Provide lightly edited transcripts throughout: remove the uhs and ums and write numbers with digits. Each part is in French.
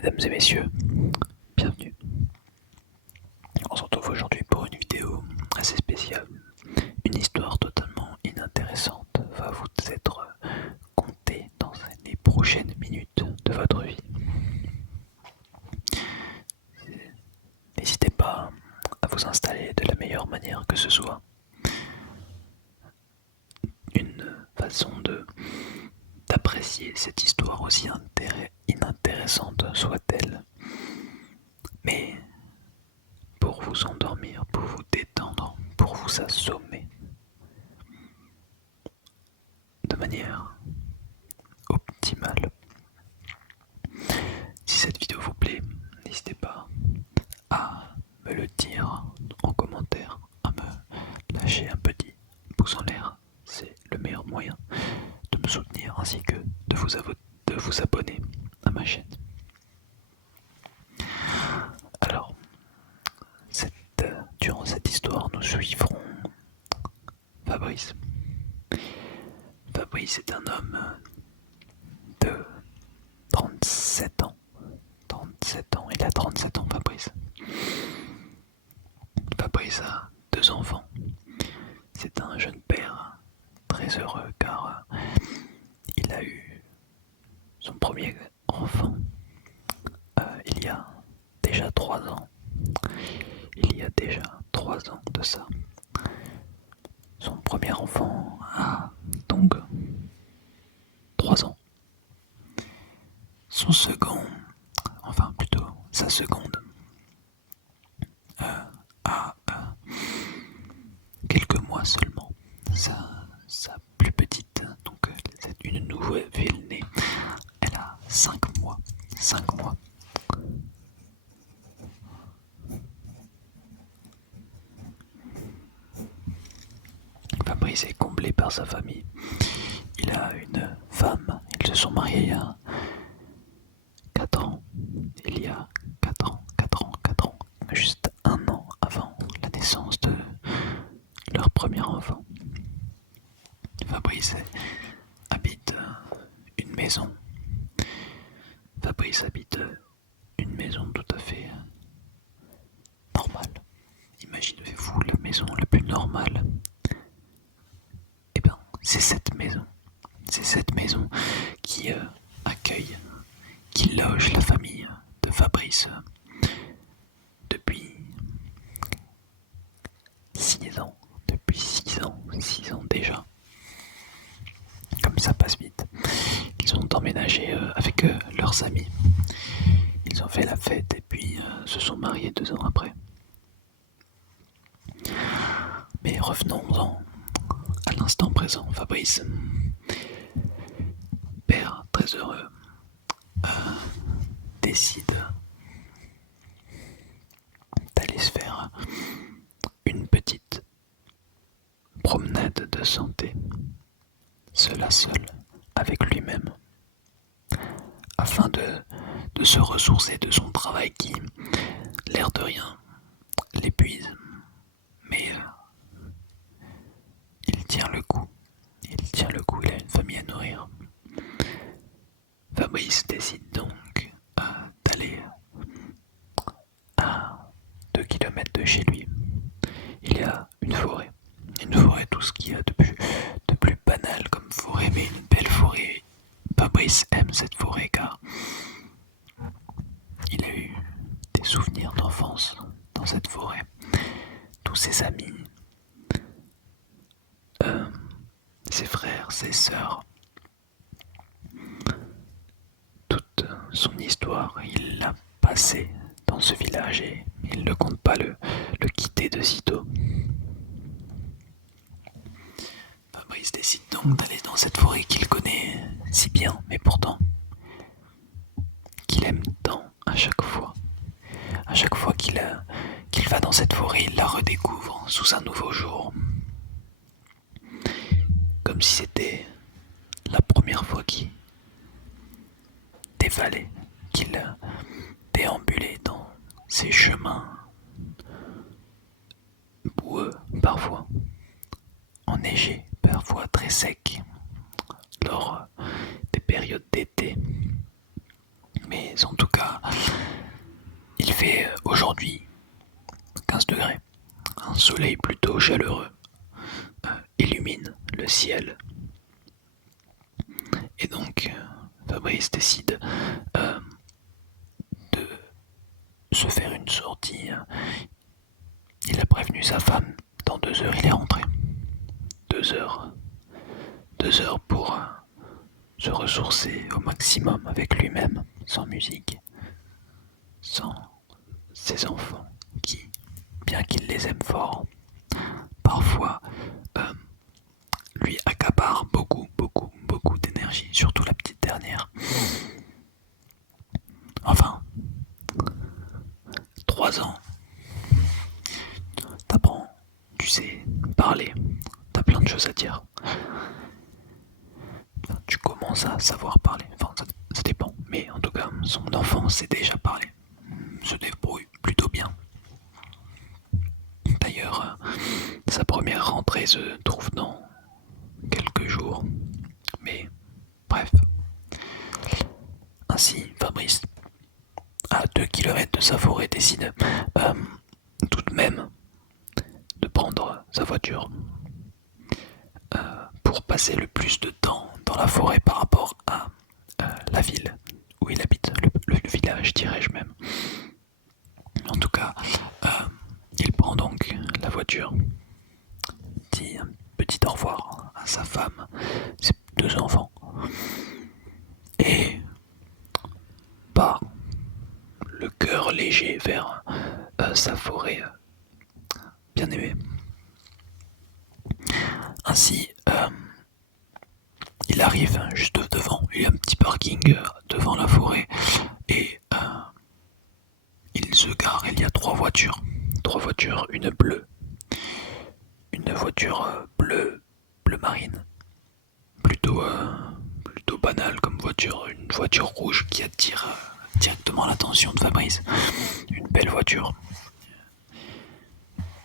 Mesdames et messieurs, bienvenue. On se retrouve aujourd'hui pour une vidéo assez spéciale. Une histoire totalement inintéressante va vous être contée dans les prochaines minutes de votre vie. N'hésitez pas à vous installer de la meilleure manière que ce soit. Une façon d'apprécier cette histoire aussi inintéressante soit-elle. Mais pour vous endormir, pour vous détendre, pour vous assommer de manière optimale. Si cette vidéo vous plaît, n'hésitez pas à me le dire en commentaire, à me lâcher un petit pouce en l'air. C'est le meilleur moyen de me soutenir ainsi que de vous abonner à ma chaîne. Alors, durant cette histoire, nous suivrons Fabrice. Fabrice est un homme de 37 ans. 37 ans, il a 37 ans, Fabrice. Fabrice a 2 enfants. C'est un jeune père très heureux car il a eu son premier enfant il y a déjà 3 ans. Il y a déjà 3 ans de ça. Son premier enfant a donc 3 ans. Son second, enfin plutôt sa seconde, a quelques mois seulement. Sa plus petite, donc c'est une nouvelle née, elle a 5 mois. 5 mois. Fabrice est comblé par sa famille. Il a une femme, ils se sont mariés il y a 4 ans. Il y a 4 ans, juste un an avant la naissance de leur premier enfant. Fabrice habite une maison. Fabrice habite une maison tout à fait normale. Imaginez-vous la maison la plus normale. Eh bien, c'est cette maison. C'est cette maison qui accueille, qui loge la famille de Fabrice depuis 6 ans. Depuis 6 ans déjà. Comme ça passe vite. Ils ont emménagé avec leurs amis. Ils ont fait la fête et puis se sont mariés 2 ans après. Mais revenons-en à l'instant présent. Fabrice, père très heureux, décide d'aller se faire une petite promenade de santé, cela seul, avec lui-même, afin de se ressourcer de son travail qui, l'air de rien, l'épuise. Mais il tient le coup. Il a une famille à nourrir. Fabrice décide donc d'aller à 2 kilomètres de chez lui. Il y a une forêt, tout ce qu'il y a de plus banal comme forêt, mais une belle forêt. Fabrice aime cette forêt car il a eu des souvenirs d'enfance dans cette forêt. Tous ses amis, ses frères, ses sœurs, toute son histoire, il l'a passée dans ce village et il ne compte pas le quitter de sitôt. Fabrice décide donc d'aller dans cette forêt qu'il connaît si bien, mais pourtant qu'il aime tant à chaque fois. À chaque fois qu'il va dans cette forêt, il la redécouvre sous un nouveau jour. Comme si c'était la première fois qu'il dévalait, qu'il déambulait dans ces chemins boueux, parfois enneigés, parfois très secs, lors des périodes d'été. Mais en tout cas, Il fait aujourd'hui 15 degrés. Un soleil plutôt chaleureux illumine le ciel. Et donc, Fabrice décide de se faire une sortie. Il a prévenu sa femme. Dans 2 heures, il est rentré. 2 heures. 2 heures pour se ressourcer au maximum avec lui-même, sans musique, sans ses enfants, qui, bien qu'il les aime fort, parfois lui accapare beaucoup, beaucoup, beaucoup d'énergie, surtout la petite dernière. Enfin, 3 ans, t'apprends, tu sais parler, t'as plein de choses à dire. Enfin, tu commences à savoir parler, enfin ça dépend, mais en tout cas, son enfant sait déjà parler, se débrouille plutôt bien. D'ailleurs, sa première rentrée se trouve dans quelques jours, mais bref. Ainsi, Fabrice, à 2 kilomètres de sa forêt, décide tout de même de prendre sa voiture pour passer le plus de temps dans la forêt par rapport à la ville où il habite, le village dirais-je même. En tout cas, il prend donc la voiture, dit un petit au revoir à sa femme, ses 2 enfants, et part le cœur léger vers sa forêt bien aimée. Ainsi, il arrive juste devant, il y a un petit parking devant la forêt, et il se gare, il y a 3 voitures. 3 voitures, une bleue, une voiture bleue marine, plutôt banale comme voiture, une voiture rouge qui attire directement l'attention de Fabrice, une belle voiture,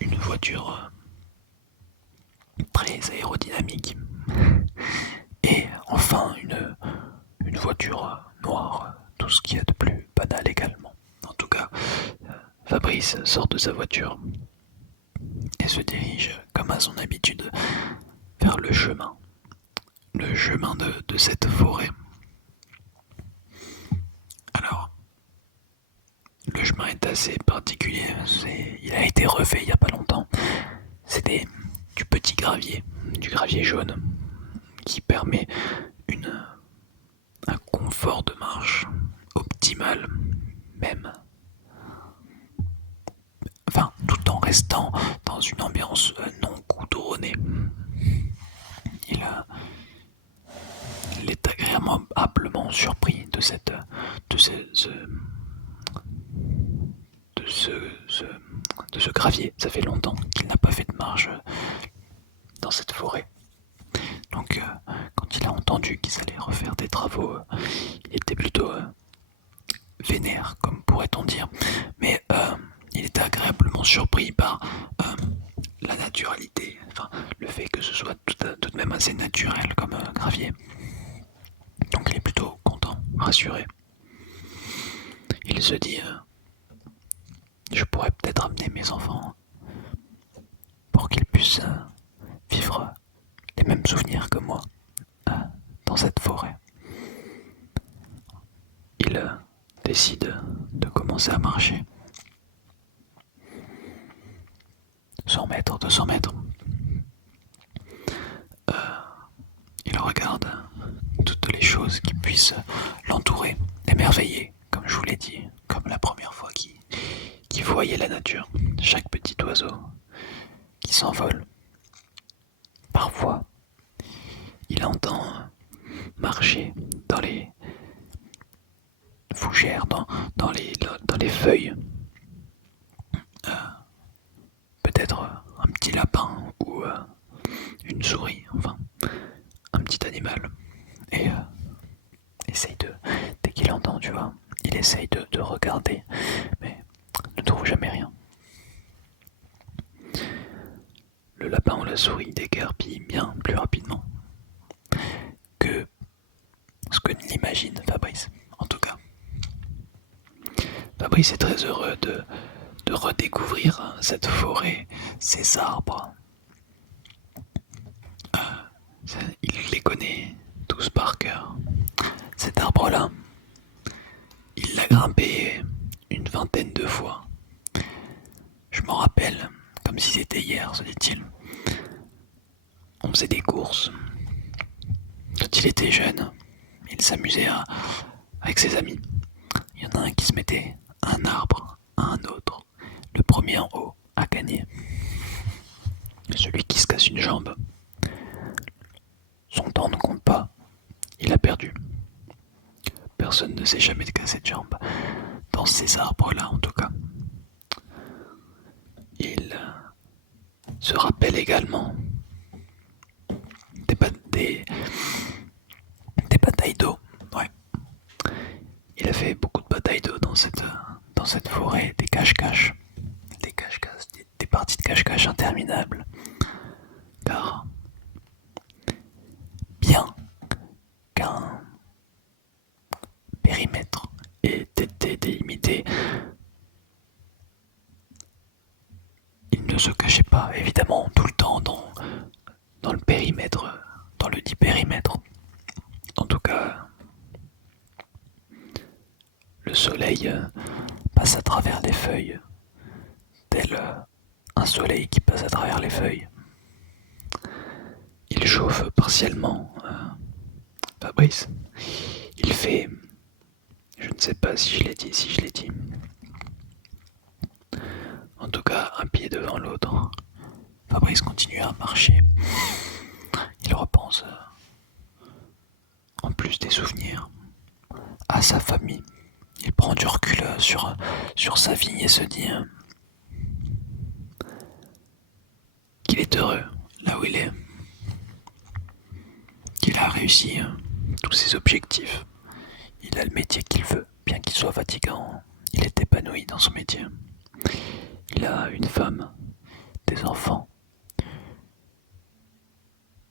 une voiture très aérodynamique, et enfin une voiture noire, tout ce qu'il y a de plus banal également. En tout cas, Fabrice sort de sa voiture et se dirige, comme à son habitude, vers le chemin de cette forêt. Alors, le chemin est assez particulier, il a été refait il n'y a pas longtemps. C'est du petit gravier, du gravier jaune, qui permet un confort de marche optimal, même. Enfin, tout en restant dans une ambiance non goudronnée. Il est agréablement surpris de ce gravier. Ça fait longtemps qu'il n'a pas fait de marche dans cette forêt. Donc, quand il a entendu qu'ils allaient refaire des travaux, il était plutôt vénère, comme pourrait-on dire. Mais il était agréablement surpris par la naturalité, enfin le fait que ce soit tout de même assez naturel comme gravier. Donc il est plutôt content, rassuré. Il se dit je pourrais peut-être amener mes enfants pour qu'ils puissent vivre les mêmes souvenirs que moi dans cette forêt. Il décide de commencer à marcher. 100 mètres, 200 mètres. Il regarde toutes les choses qui puissent l'entourer, l'émerveiller, comme je vous l'ai dit, comme la première fois qu'il voyait la nature. Chaque petit oiseau qui s'envole. Parfois, il entend marcher dans les fougères, dans les feuilles. Peut-être un petit lapin ou une souris, enfin un petit animal. Et essaye dès qu'il entend, tu vois, il essaye de regarder, mais ne trouve jamais rien. Le lapin ou la souris déguerpit bien plus rapidement que ce que l'imagine Fabrice, en tout cas. Fabrice est très heureux de redécouvrir cette forêt, ces arbres. Il les connaît tous par cœur. Cet arbre-là, il l'a grimpé une vingtaine de fois. Je m'en rappelle, comme si c'était hier, se dit-il. On faisait des courses. Quand il était jeune, il s'amusait avec ses amis. Il y en a un qui se mettait à un arbre, à un autre. Le premier en haut a gagné. Celui qui se casse une jambe, son temps ne compte pas. Il a perdu. Personne ne s'est jamais cassé de jambe. Dans ces arbres-là, en tout cas. Il se rappelle également des batailles d'eau. Ouais. Il a fait beaucoup de batailles d'eau dans cette forêt, des cache-cache. Des parties de cache-cache interminables. Car bien qu'un périmètre ait été délimité, il ne se cachait pas, évidemment, tout le temps dans le périmètre, dans le dit périmètre. En tout cas, le soleil passe à travers les feuilles, tel un soleil qui passe à travers les feuilles. Il chauffe partiellement Fabrice. Il fait, je ne sais pas si je l'ai dit, en tout cas un pied devant l'autre. Fabrice continue à marcher. Il repense, en plus des souvenirs, à sa famille. Il prend du recul sur sa vie et se dit qu'il est heureux là où il est, qu'il a réussi tous ses objectifs. Il a le métier qu'il veut, bien qu'il soit fatigant, il est épanoui dans son métier. Il a une femme, des enfants.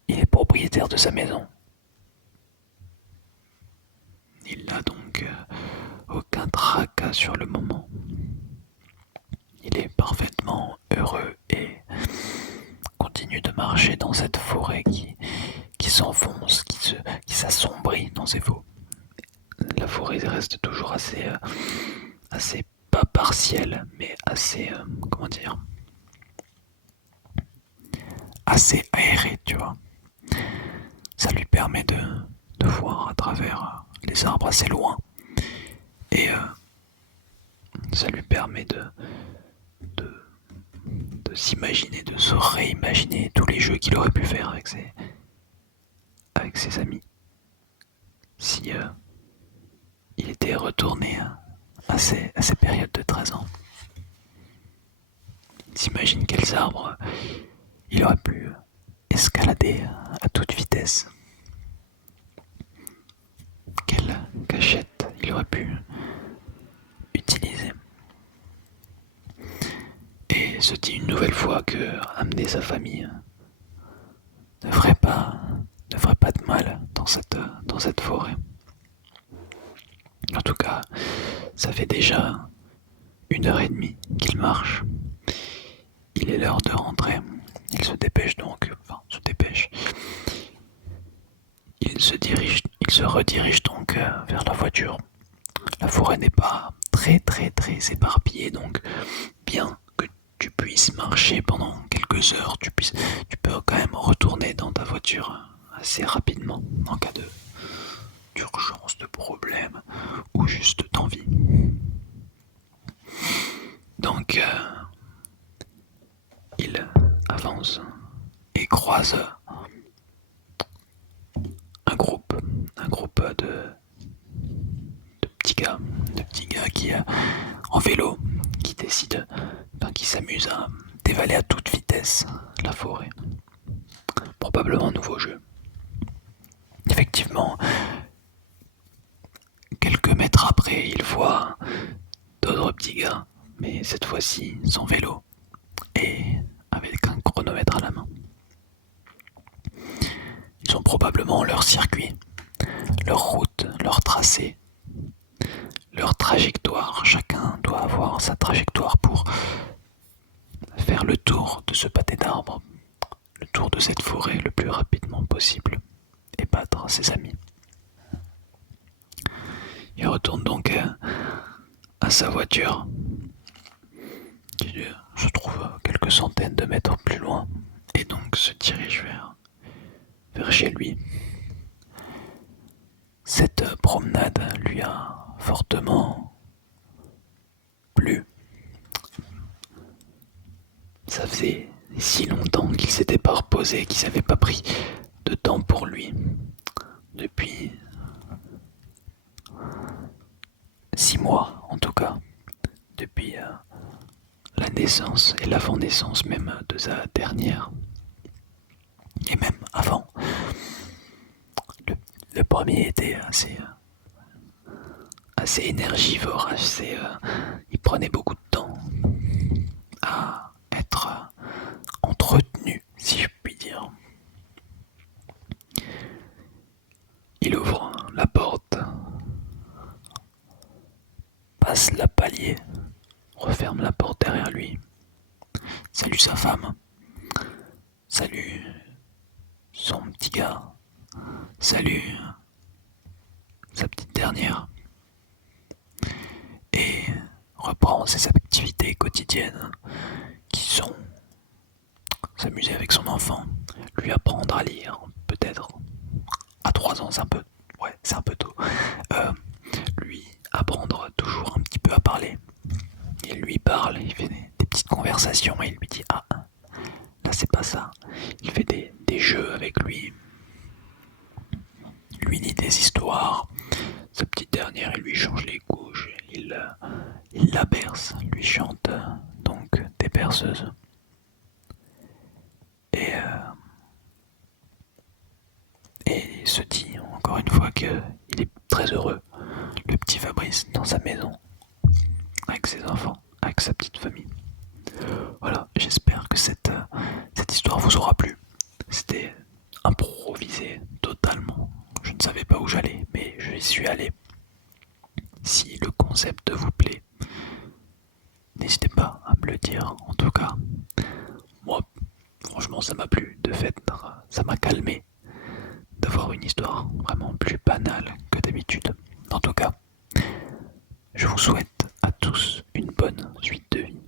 Il est propriétaire de sa maison. Il n'a donc aucun tracas sur le moment. Il est parfaitement heureux et continue de marcher dans cette forêt qui s'enfonce, qui s'assombrit dans ses faux. La forêt reste toujours assez pas partielle, mais assez, comment dire, assez aérée, tu vois. Ça lui permet de voir à travers les arbres assez loin. Et ça lui permet de s'imaginer, de se réimaginer tous les jeux qu'il aurait pu faire avec ses amis. Si il était retourné à ces périodes de 13 ans. Il s'imagine quels arbres il aurait pu escalader à toute vitesse. Quelle cachette il aurait pu utiliser. Et se dit une nouvelle fois que amener sa famille ne ferait pas de mal dans cette forêt. En tout cas, ça fait déjà 1 heure et demie qu'il marche. Il est l'heure de rentrer. Il se dépêche donc, Il se redirige donc vers la voiture. La forêt n'est pas très éparpillée, donc bien que tu puisses marcher pendant quelques heures, tu peux quand même retourner dans ta voiture assez rapidement en cas d'urgence, de problème ou juste d'envie. Donc il avance et croise un groupe de petits gars qui en vélo, qui s'amusent à dévaler à toute vitesse la forêt. Probablement un nouveau jeu. Effectivement, quelques mètres après, il voit d'autres petits gars, mais cette fois-ci sans vélo et avec un chronomètre à la main. Ils ont probablement leur circuit, leur route, leur tracé, leur trajectoire. Chacun doit avoir sa trajectoire pour faire le tour de ce pâté d'arbres, le tour de cette forêt le plus rapidement possible et battre ses amis. Il retourne donc à sa voiture, qui se trouve à quelques centaines de mètres plus loin, et donc se dirige vers chez lui. Cette promenade lui a fortement plu. Ça faisait si longtemps qu'il s'était pas reposé, qu'il n'avait pas pris de temps pour lui. Depuis 6 mois en tout cas. Depuis la naissance et l'avant-naissance même de sa dernière. Et même avant. Le premier était assez énergivore, il prenait beaucoup de temps à être entretenu, si je puis dire. Il ouvre la porte, passe la palier, referme la porte derrière lui, salue sa femme, salue son petit gars, salue sa petite dernière, et reprend ses activités quotidiennes qui sont s'amuser avec son enfant, lui apprendre à lire, peut-être à 3 ans, c'est un peu tôt, lui apprendre toujours un petit peu à parler. Il lui parle, il fait des petites conversations et il lui dit ah, là c'est pas ça. Il fait des jeux avec lui, il lui dit des histoires. Sa petite dernière, il lui change les couches, il la berce, il lui chante donc des berceuses. Et il se dit encore une fois qu'il est très heureux, le petit Fabrice, dans sa maison, avec ses enfants, avec sa petite famille. Voilà, j'espère que cette histoire vous aura plu. C'était improvisé totalement. Je ne savais pas où j'allais, mais j'y suis allé. Si le concept vous plaît, n'hésitez pas à me le dire. En tout cas, moi, franchement, ça m'a plu. De fait, ça m'a calmé d'avoir une histoire vraiment plus banale que d'habitude. En tout cas, je vous souhaite à tous une bonne suite de vie.